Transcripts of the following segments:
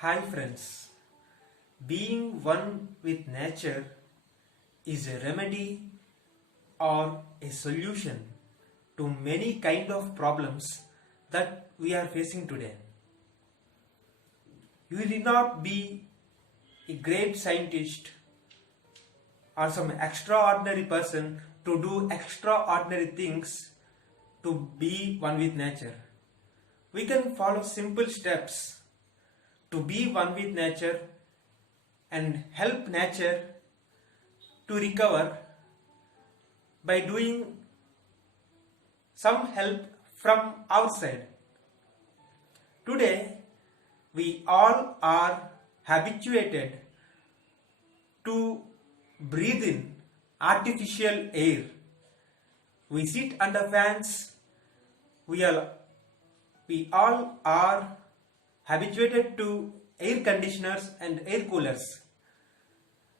Hi friends, being one with nature is a remedy or a solution to many kind of problems that we are facing today. You need not be a great scientist or some extraordinary person to do extraordinary things to be one with nature. We can follow simple steps to be one with nature and help nature to recover by doing some help from outside. Today, we all are habituated to breathe in artificial air. We sit under fans. We all are habituated to air conditioners and air coolers.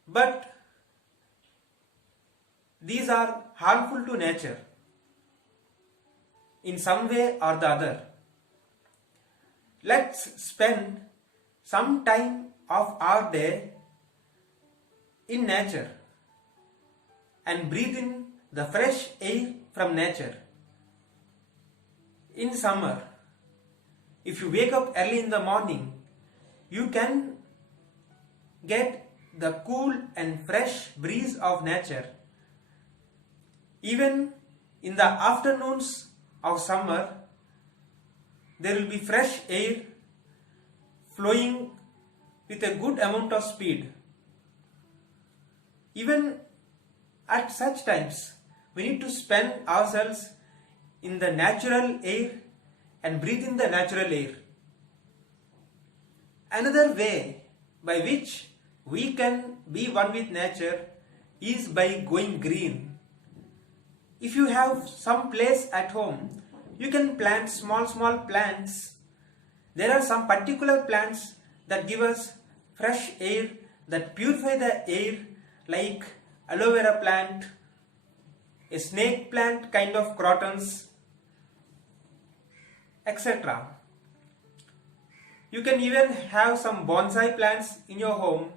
But these are harmful to nature in some way or the other. Let's spend some time of our day in nature and breathe in the fresh air from nature. In summer, if you wake up early in the morning, you can get the cool and fresh breeze of nature. Even in the afternoons of summer, there will be fresh air flowing with a good amount of speed. Even at such times, we need to spend ourselves in the natural air and breathe in the natural air. Another way by which we can be one with nature is by going green. If you have some place at home, you can plant small plants. There are some particular plants that give us fresh air, that purify the air, like aloe vera plant, a snake plant kind of crotons, etc. You can even have some bonsai plants in your home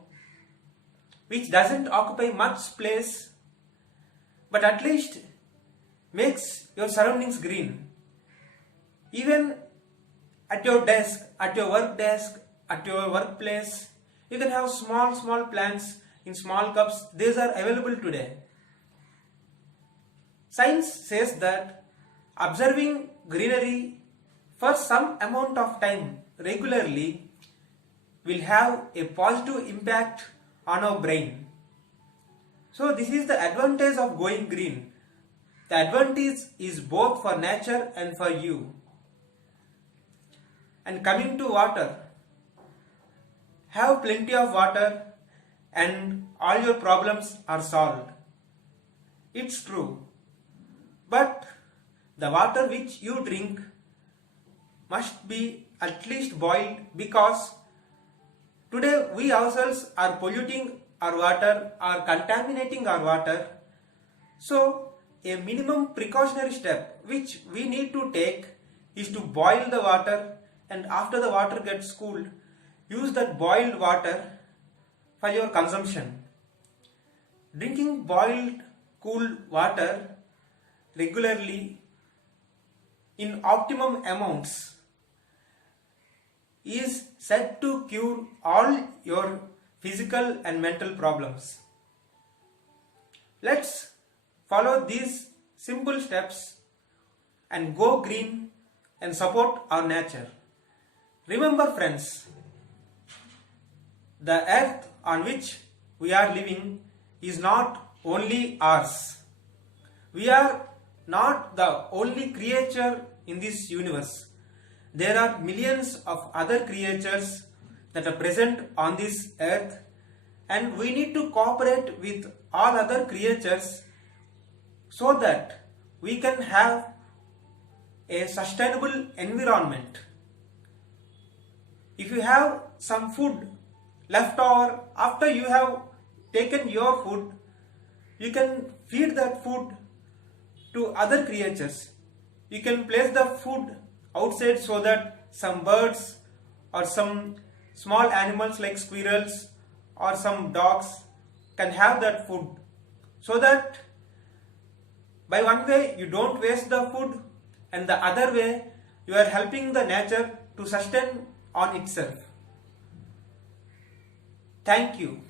which doesn't occupy much place but at least makes your surroundings green. Even at your desk, at your work desk, at your workplace, you can have small plants in small cups. These are available today. Science says that observing greenery for some amount of time regularly will have a positive impact on our brain. So this is the advantage of going green. The advantage is both for nature and for you. And coming to water, have plenty of water and all your problems are solved. It's true. But the water which you drink must be at least boiled, because today we ourselves are polluting our water, are contaminating our water. So a minimum precautionary step which we need to take is to boil the water, and after the water gets cooled, use that boiled water for your consumption. Drinking boiled cool water regularly in optimum amounts is said to cure all your physical and mental problems. Let's follow these simple steps and go green and support our nature. Remember friends, the earth on which we are living is not only ours. We are not the only creature in this universe. There are millions of other creatures that are present on this earth, and we need to cooperate with all other creatures so that we can have a sustainable environment. If you have some food left over after you have taken your food, you can feed that food to other creatures. You can place the food outside so that some birds or some small animals like squirrels or some dogs can have that food, so that by one way you don't waste the food, and the other way you are helping the nature to sustain on itself. Thank you.